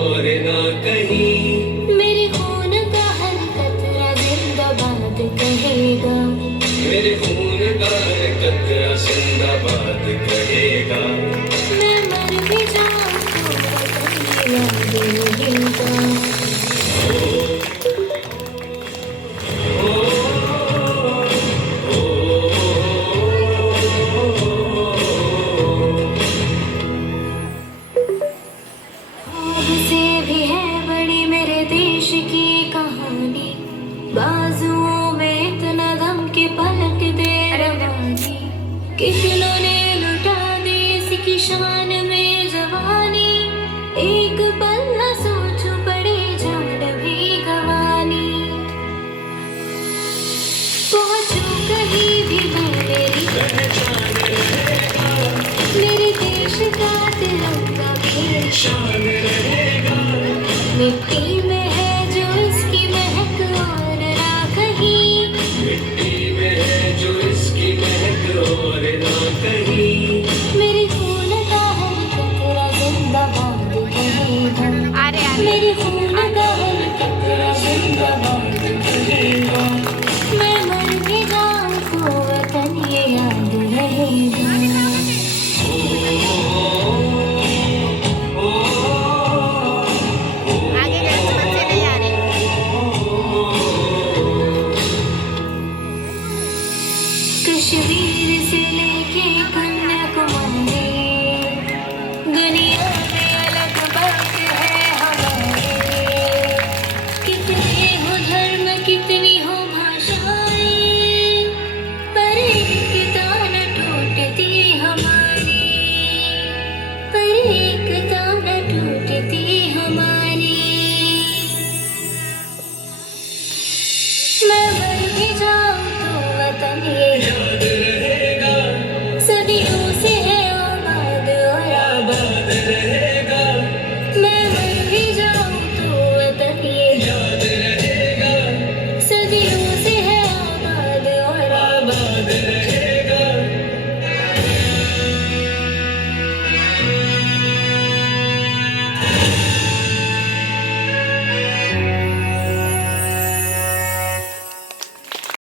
और ना कहीं। मेरे खून का हर कतरा जिंदाबाद कहेगा। मेरे खून का हर कतरा जिंदाबाद कहेगा। मैं मर भी जाऊं तो वतन याद रहेगा। से भी है बड़ी मेरे देश की कहानी। बाजुओं में इतना दम के पलट दे रवानी। कितनों ने लुटा दी इसकी शान में जवानी। एक पल न सोचूं पड़े जान भी गवानी। पहुंचूं कहीं भी मैं मेरी मेरे देश का तिरंगा भी शान रहेगा। मिट्टी